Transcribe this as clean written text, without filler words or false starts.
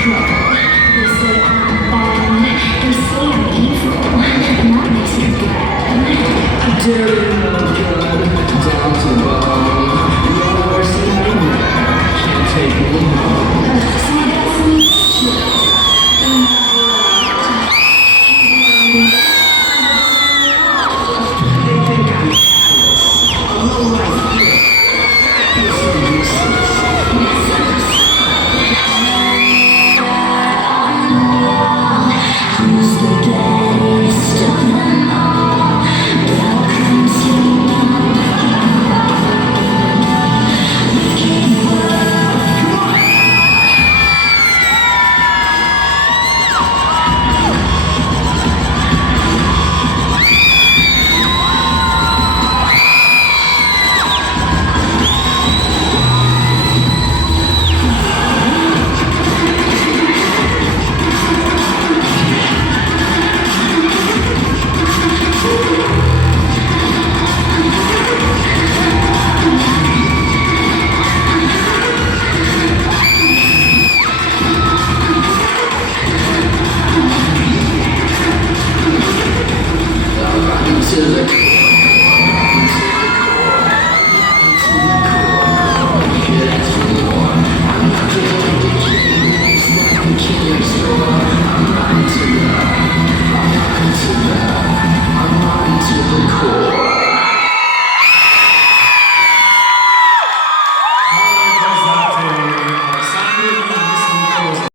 They say I'm bad, they say I'm evil, and that makes me glad. Dirty no good, down to bone. You're the worst nightmare, can't take me home. See, that's me. They think I'm callous, a low-life kid. You're so useless. To the core, yeah, that's more. I'm not gonna get you, fucking killers.